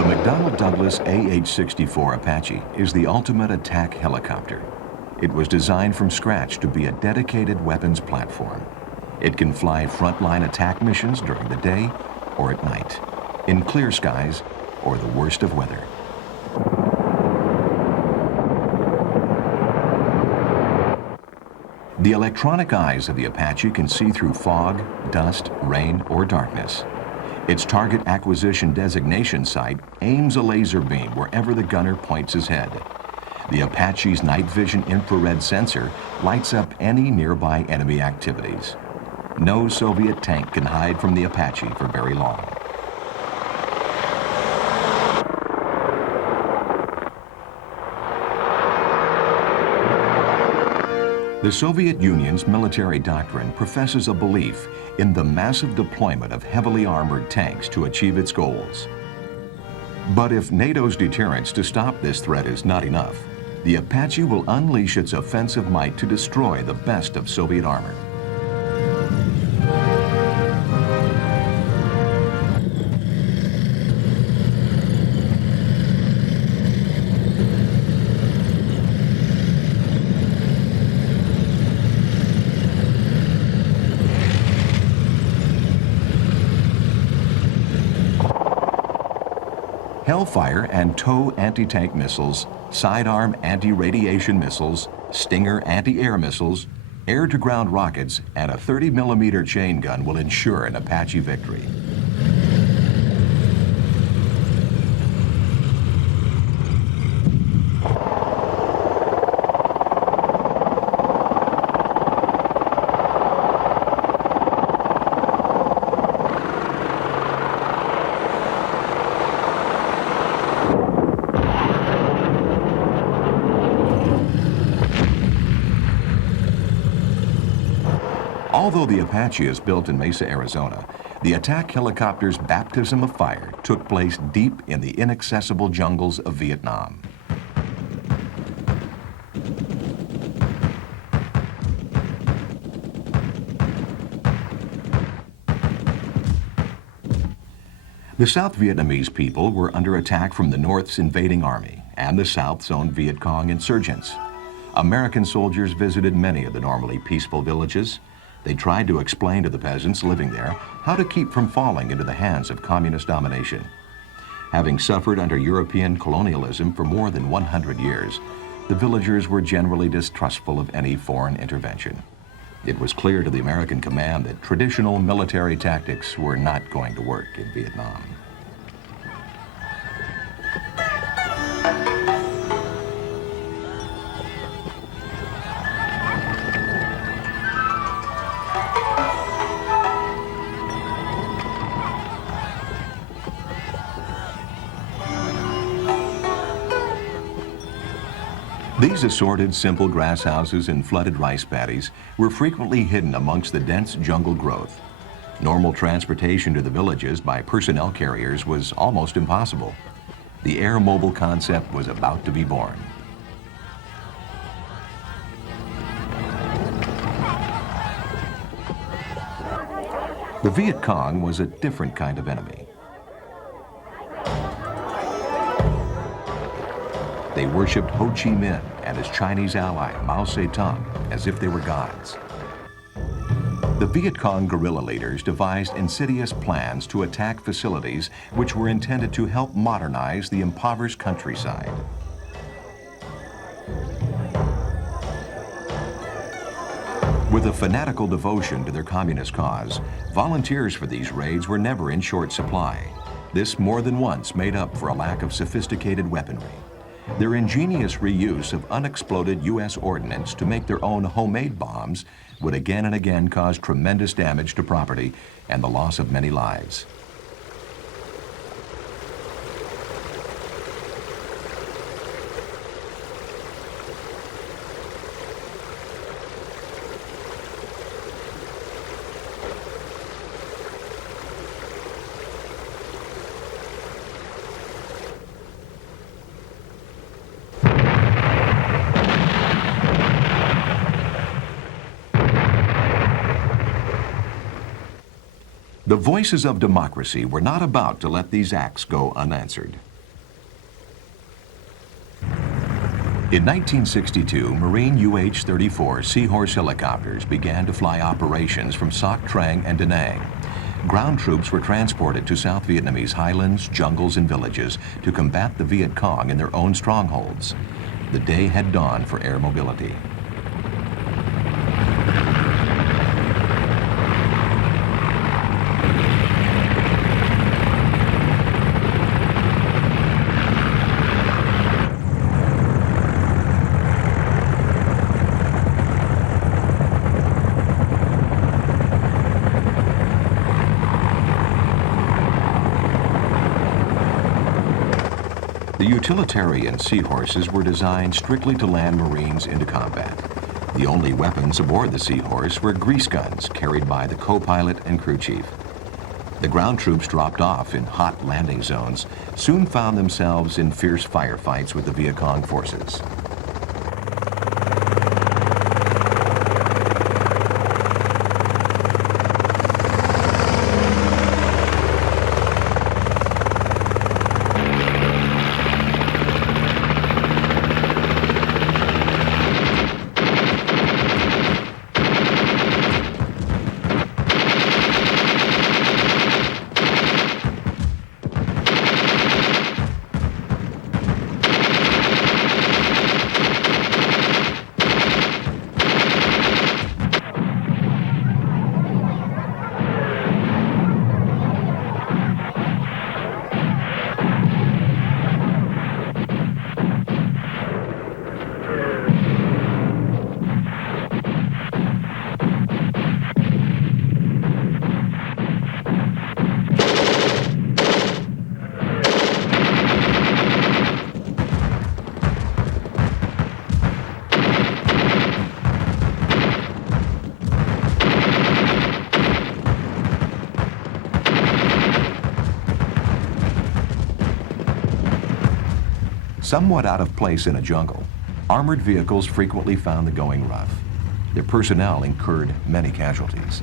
The McDonnell Douglas AH-64 Apache is the ultimate attack helicopter. It was designed from scratch to be a dedicated weapons platform. It can fly frontline attack missions during the day or at night, in clear skies or the worst of weather. The electronic eyes of the Apache can see through fog, dust, rain, or darkness. Its target acquisition designation sight aims a laser beam wherever the gunner points his head. The Apache's night vision infrared sensor lights up any nearby enemy activities. No Soviet tank can hide from the Apache for very long. The Soviet Union's military doctrine professes a belief in the massive deployment of heavily armored tanks to achieve its goals. But if NATO's deterrence to stop this threat is not enough, the Apache will unleash its offensive might to destroy the best of Soviet armor. Hellfire and TOW anti-tank missiles, sidearm anti-radiation missiles, Stinger anti-air missiles, air-to-ground rockets, and a 30mm chain gun will ensure an Apache victory. Although the Apache is built in Mesa, Arizona, the attack helicopter's baptism of fire took place deep in the inaccessible jungles of Vietnam. The South Vietnamese people were under attack from the North's invading army and the South's own Viet Cong insurgents. American soldiers visited many of the normally peaceful villages. They tried to explain to the peasants living there how to keep from falling into the hands of communist domination. Having suffered under European colonialism for more than 100 years, the villagers were generally distrustful of any foreign intervention. It was clear to the American command that traditional military tactics were not going to work in Vietnam. These assorted simple grass houses and flooded rice paddies were frequently hidden amongst the dense jungle growth. Normal transportation to the villages by personnel carriers was almost impossible. The air mobile concept was about to be born. The Viet Cong was a different kind of enemy. They worshipped Ho Chi Minh and his Chinese ally, Mao Zedong, as if they were gods. The Viet Cong guerrilla leaders devised insidious plans to attack facilities which were intended to help modernize the impoverished countryside. With a fanatical devotion to their communist cause, volunteers for these raids were never in short supply. This more than once made up for a lack of sophisticated weaponry. Their ingenious reuse of unexploded U.S. ordnance to make their own homemade bombs would again and again cause tremendous damage to property and the loss of many lives. The voices of democracy were not about to let these acts go unanswered. In 1962, Marine UH-34 Seahorse helicopters began to fly operations from Soc Trang and Da Nang. Ground troops were transported to South Vietnamese highlands, jungles, and villages to combat the Viet Cong in their own strongholds. The day had dawned for air mobility. The utilitarian Seahorses were designed strictly to land Marines into combat. The only weapons aboard the Seahorse were grease guns carried by the co-pilot and crew chief. The ground troops dropped off in hot landing zones soon found themselves in fierce firefights with the Viet Cong forces. Somewhat out of place in a jungle, armored vehicles frequently found the going rough. Their personnel incurred many casualties.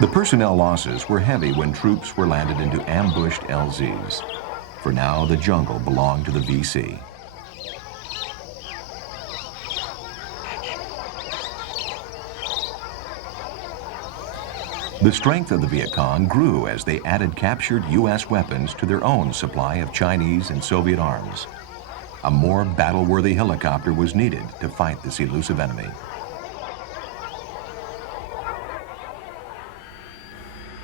The personnel losses were heavy when troops were landed into ambushed LZs. For now, the jungle belonged to the VC. The strength of the Viet Cong grew as they added captured U.S. weapons to their own supply of Chinese and Soviet arms. A more battle-worthy helicopter was needed to fight this elusive enemy.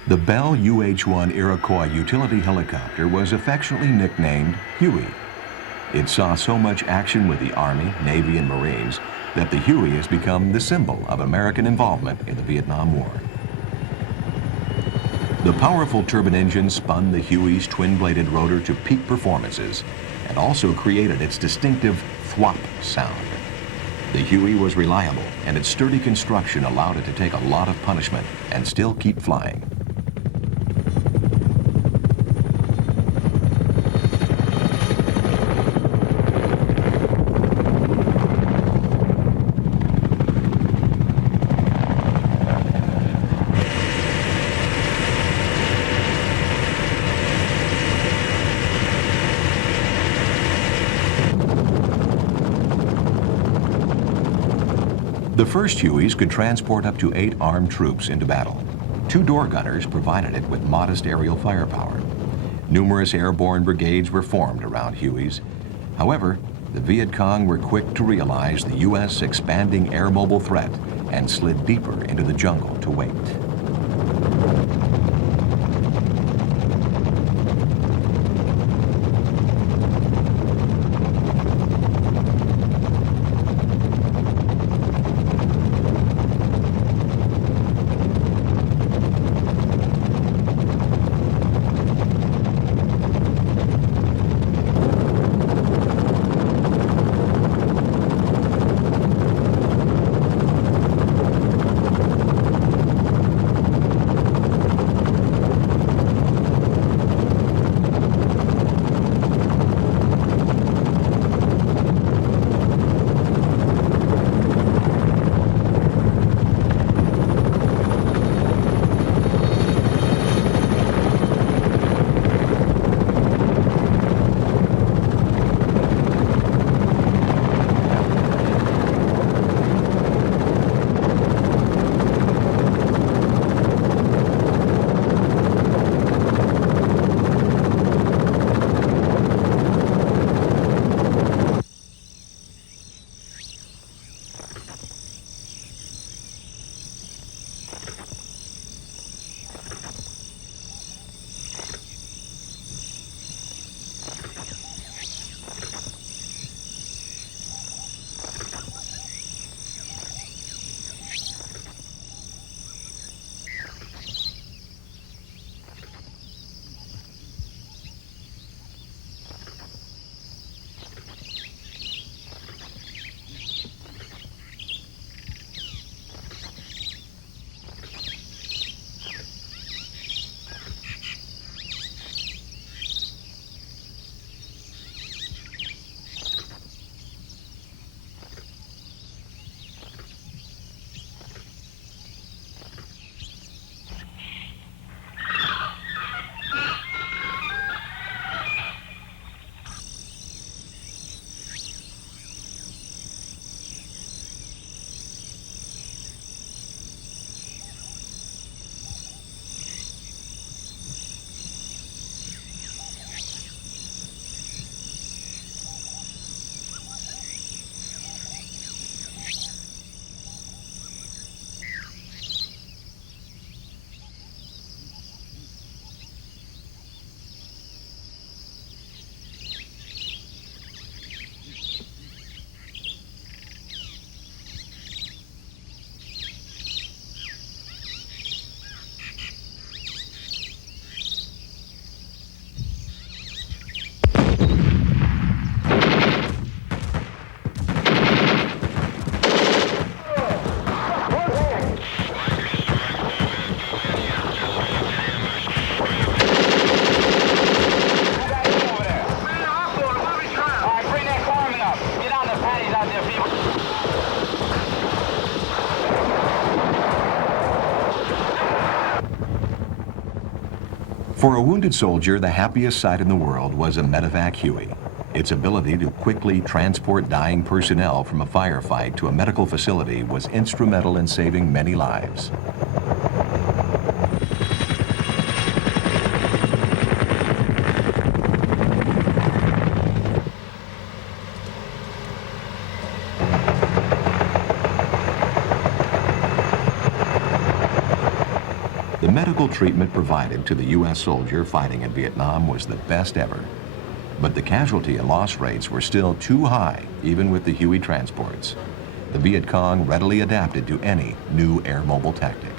The Bell UH-1 Iroquois utility helicopter was affectionately nicknamed Huey. It saw so much action with the Army, Navy, and Marines that the Huey has become the symbol of American involvement in the Vietnam War. The powerful turbine engine spun the Huey's twin-bladed rotor to peak performances and also created its distinctive thwop sound. The Huey was reliable, and its sturdy construction allowed it to take a lot of punishment and still keep flying. The first Hueys could transport up to 8 armed troops into battle. 2 door gunners provided it with modest aerial firepower. Numerous airborne brigades were formed around Hueys. However, the Viet Cong were quick to realize the U.S. expanding air mobile threat and slid deeper into the jungle to wait. For a wounded soldier, the happiest sight in the world was a medevac Huey. Its ability to quickly transport dying personnel from a firefight to a medical facility was instrumental in saving many lives. The medical treatment provided to the U.S. soldier fighting in Vietnam was the best ever. But the casualty and loss rates were still too high, even with the Huey transports. The Viet Cong readily adapted to any new air mobile tactic.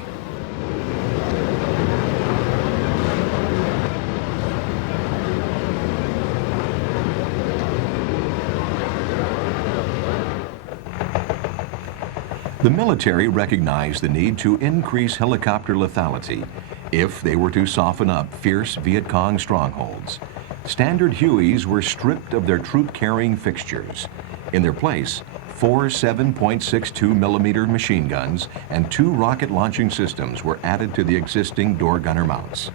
The military recognized the need to increase helicopter lethality if they were to soften up fierce Viet Cong strongholds. Standard Hueys were stripped of their troop-carrying fixtures. In their place, 4 7.62 millimeter machine guns and 2 rocket launching systems were added to the existing door gunner mounts.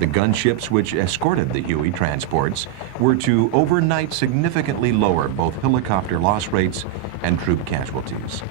The gunships which escorted the Huey transports were to overnight significantly lower both helicopter loss rates and troop casualties.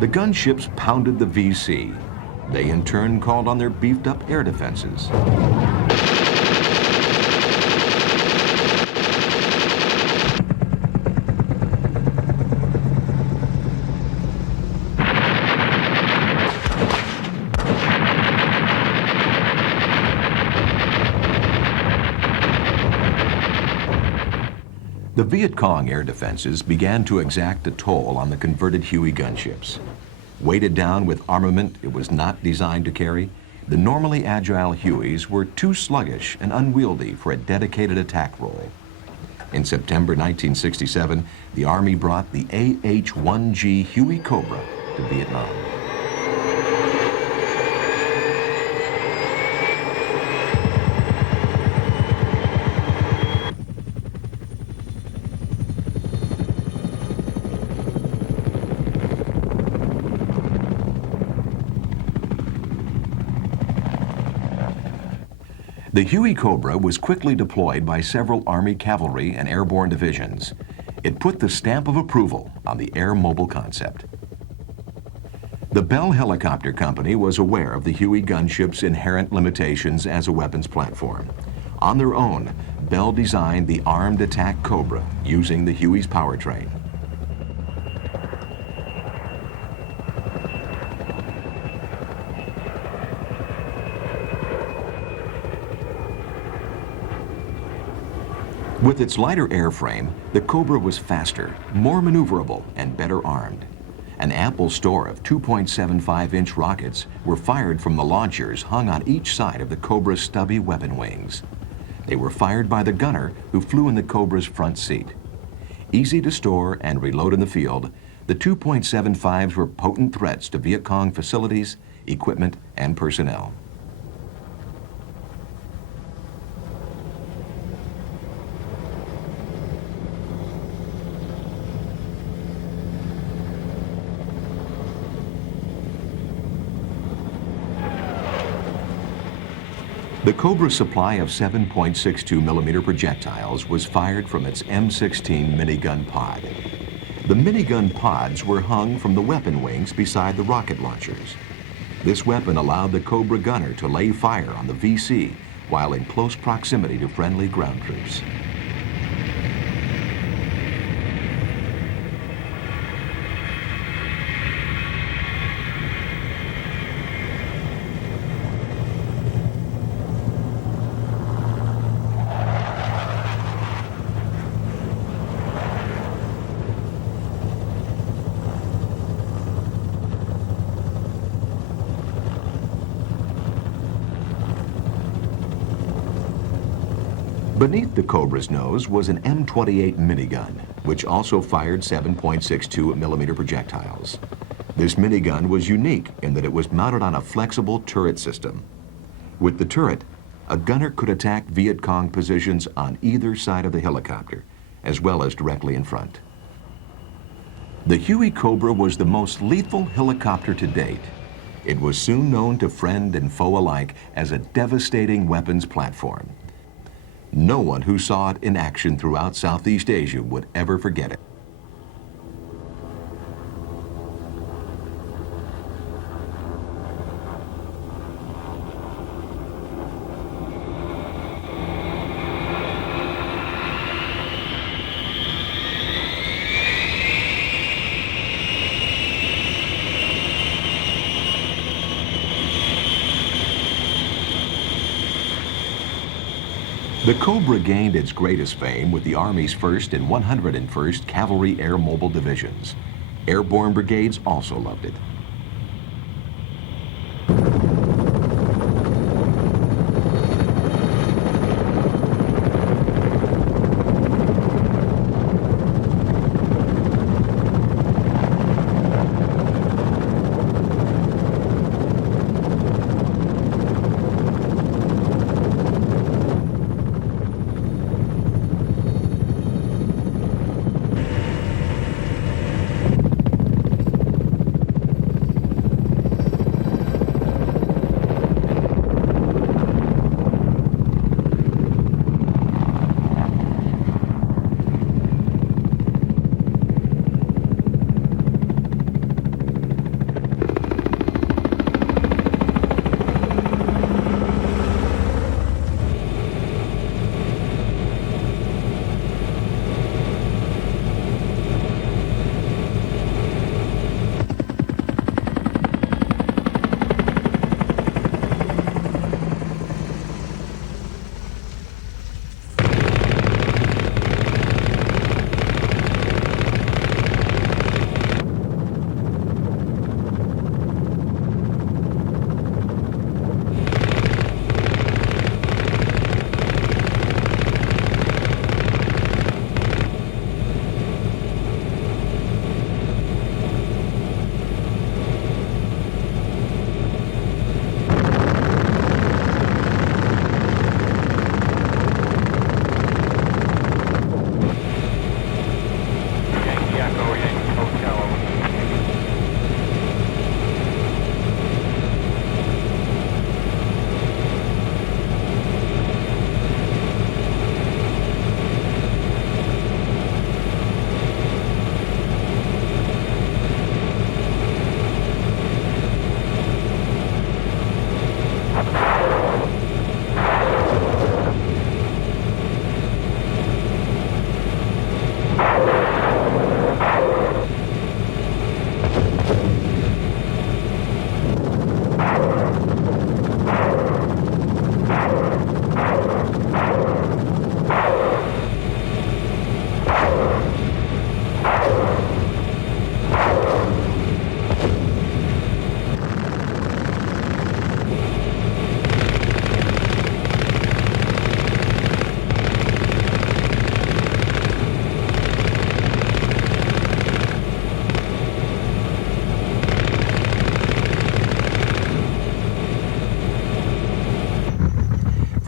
The gunships pounded the VC. They in turn called on their beefed-up air defenses. The Viet Cong air defenses began to exact a toll on the converted Huey gunships. Weighted down with armament it was not designed to carry, the normally agile Hueys were too sluggish and unwieldy for a dedicated attack role. In September 1967, the Army brought the AH-1G Huey Cobra to Vietnam. The Huey Cobra was quickly deployed by several Army cavalry and airborne divisions. It put the stamp of approval on the air mobile concept. The Bell Helicopter Company was aware of the Huey gunship's inherent limitations as a weapons platform. On their own, Bell designed the armed attack Cobra using the Huey's powertrain. With its lighter airframe, the Cobra was faster, more maneuverable, and better armed. An ample store of 2.75-inch rockets were fired from the launchers hung on each side of the Cobra's stubby weapon wings. They were fired by the gunner who flew in the Cobra's front seat. Easy to store and reload in the field, the 2.75s were potent threats to Viet Cong facilities, equipment, and personnel. The Cobra's supply of 7.62 millimeter projectiles was fired from its M16 minigun pod. The minigun pods were hung from the weapon wings beside the rocket launchers. This weapon allowed the Cobra gunner to lay fire on the VC while in close proximity to friendly ground troops. Beneath the Cobra's nose was an M28 minigun, which also fired 7.62 millimeter projectiles. This minigun was unique in that it was mounted on a flexible turret system. With the turret, a gunner could attack Viet Cong positions on either side of the helicopter, as well as directly in front. The Huey Cobra was the most lethal helicopter to date. It was soon known to friend and foe alike as a devastating weapons platform. No one who saw it in action throughout Southeast Asia would ever forget it. The Cobra gained its greatest fame with the Army's 1st and 101st Cavalry Air Mobile Divisions. Airborne brigades also loved it.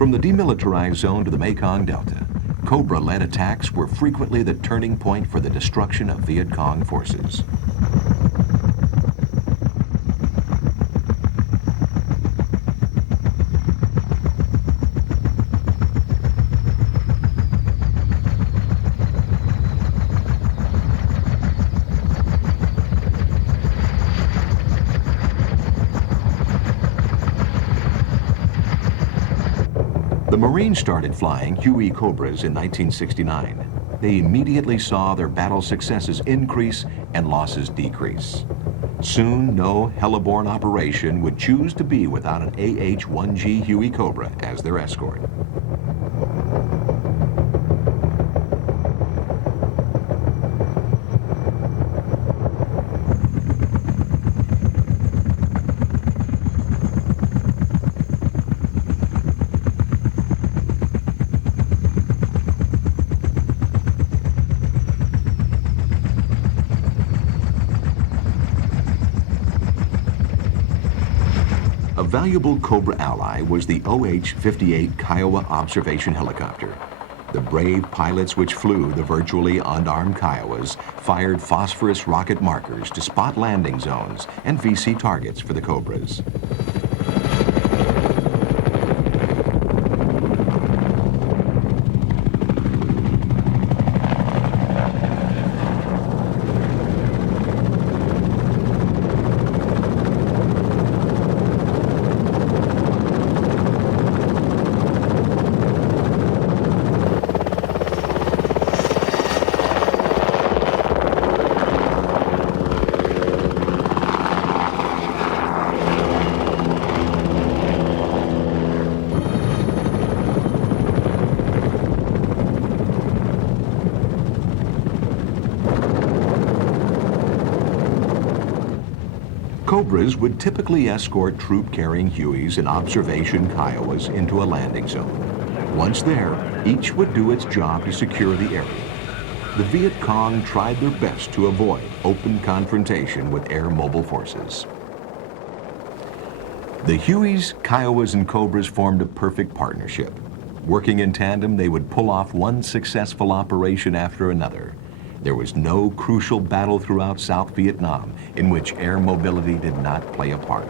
From the demilitarized zone to the Mekong Delta, Cobra-led attacks were frequently the turning point for the destruction of Viet Cong forces. The Marines started flying Huey Cobras in 1969. They immediately saw their battle successes increase and losses decrease. Soon, no heliborne operation would choose to be without an AH-1G Huey Cobra as their escort. A valuable Cobra ally was the OH-58 Kiowa observation helicopter. The brave pilots which flew the virtually unarmed Kiowas fired phosphorus rocket markers to spot landing zones and VC targets for the Cobras. Cobras would typically escort troop-carrying Hueys and observation Kiowas into a landing zone. Once there, each would do its job to secure the area. The Viet Cong tried their best to avoid open confrontation with air mobile forces. The Hueys, Kiowas, and Cobras formed a perfect partnership. Working in tandem, they would pull off one successful operation after another. There was no crucial battle throughout South Vietnam in which air mobility did not play a part.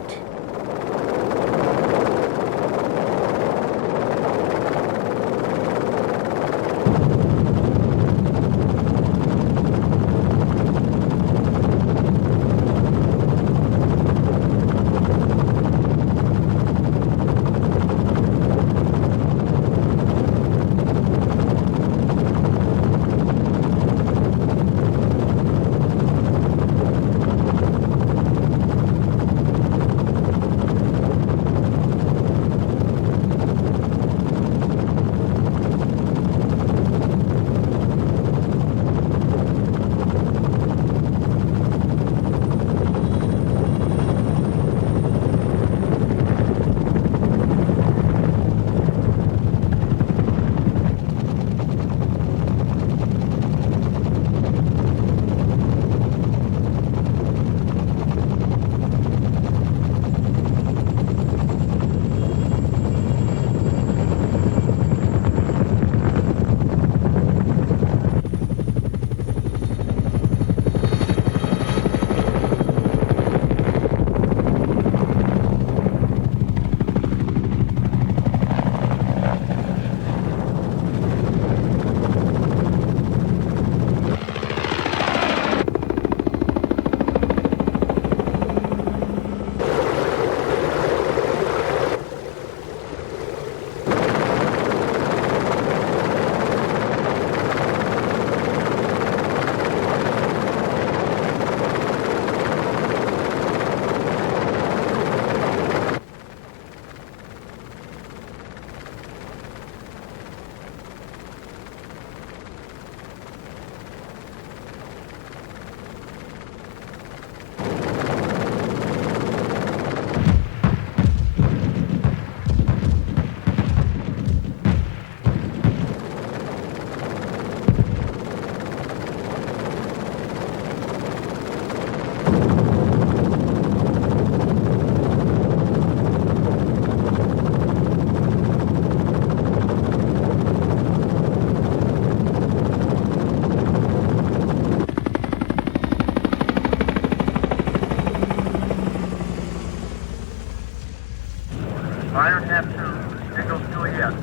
Iron half two, signal Juliet.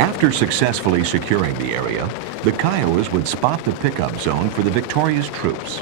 After successfully securing the area, the Kiowas would spot the pickup zone for the victorious troops.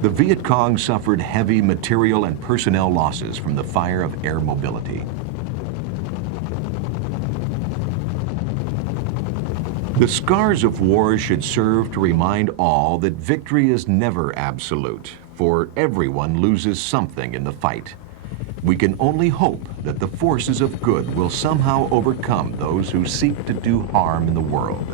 The Viet Cong suffered heavy material and personnel losses from the fire of air mobility. The scars of war should serve to remind all that victory is never absolute, for everyone loses something in the fight. We can only hope that the forces of good will somehow overcome those who seek to do harm in the world.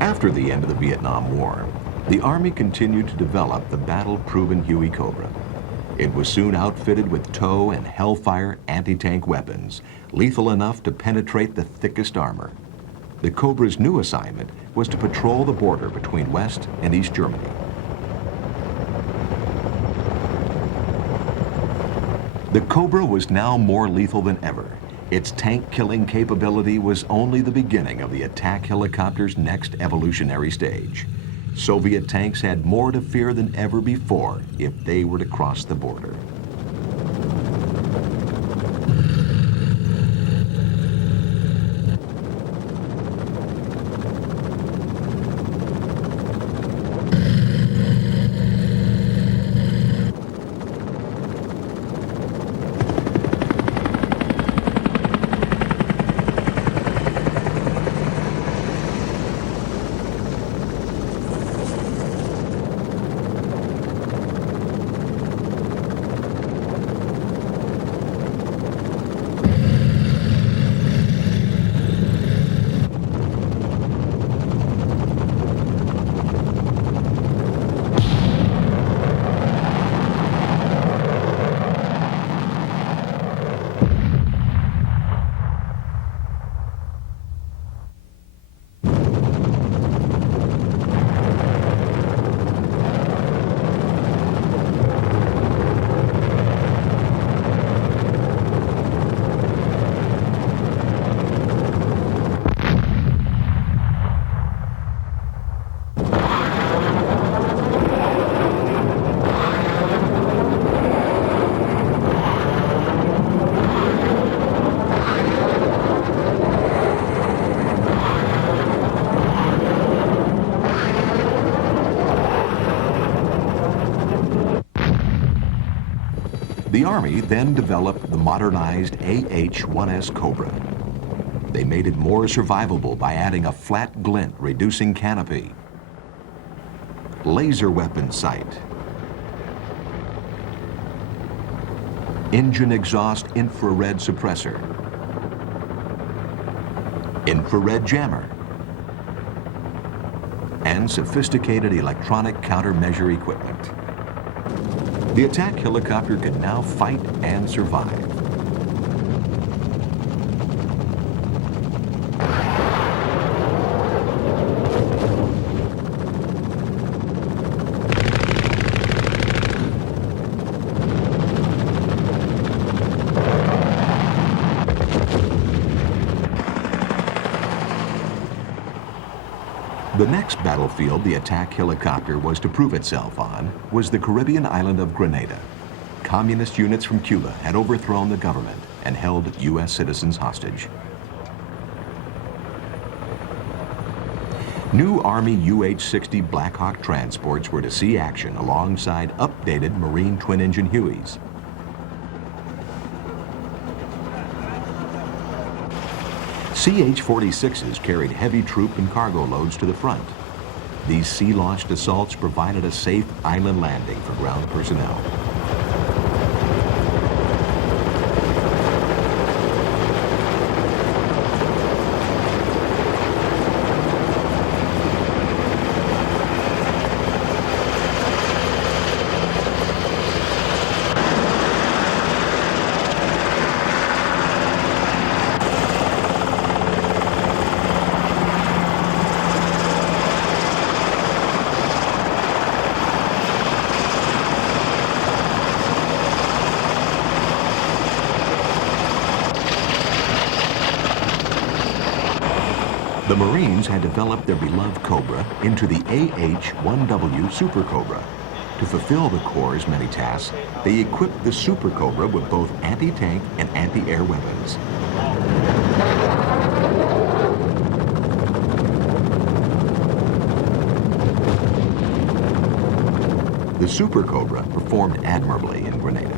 After the end of the Vietnam War, the Army continued to develop the battle-proven Huey Cobra. It was soon outfitted with tow and Hellfire anti-tank weapons, lethal enough to penetrate the thickest armor. The Cobra's new assignment was to patrol the border between West and East Germany. The Cobra was now more lethal than ever. Its tank-killing capability was only the beginning of the attack helicopter's next evolutionary stage. Soviet tanks had more to fear than ever before if they were to cross the border. The Army then developed the modernized AH-1S Cobra. They made it more survivable by adding a flat glint reducing canopy, laser weapon sight, engine exhaust infrared suppressor, infrared jammer, and sophisticated electronic countermeasure equipment. The attack helicopter can now fight and survive. The next battlefield the attack helicopter was to prove itself on was the Caribbean island of Grenada. Communist units from Cuba had overthrown the government and held U.S. citizens hostage. New Army UH-60 Black Hawk transports were to see action alongside updated Marine twin-engine Hueys. CH-46s carried heavy troop and cargo loads to the front. These sea-launched assaults provided a safe island landing for ground personnel. The Marines had developed their beloved Cobra into the AH-1W Super Cobra. To fulfill the Corps' many tasks, they equipped the Super Cobra with both anti-tank and anti-air weapons. The Super Cobra performed admirably in Grenada.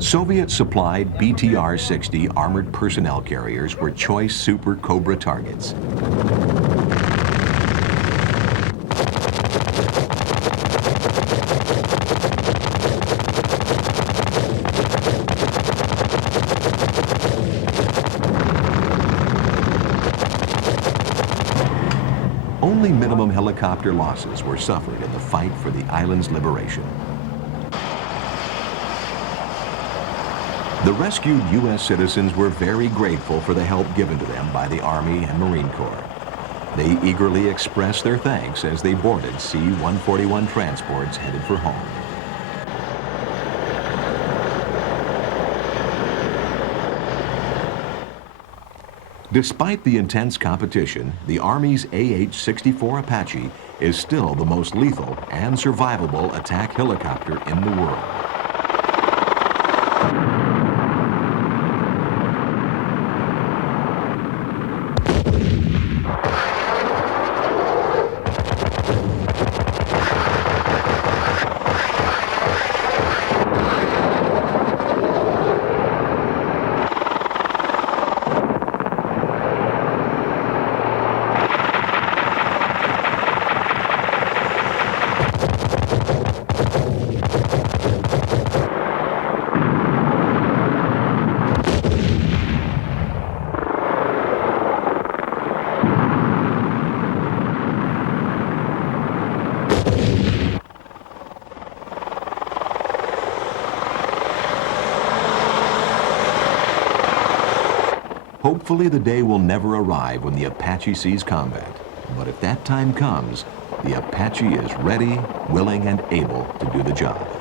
Soviet-supplied BTR-60 armored personnel carriers were choice Super Cobra targets. Only minimum helicopter losses were suffered in the fight for the island's liberation. The rescued U.S. citizens were very grateful for the help given to them by the Army and Marine Corps. They eagerly expressed their thanks as they boarded C-141 transports headed for home. Despite the intense competition, the Army's AH-64 Apache is still the most lethal and survivable attack helicopter in the world. Hopefully the day will never arrive when the Apache sees combat. But if that time comes, the Apache is ready, willing, and able to do the job.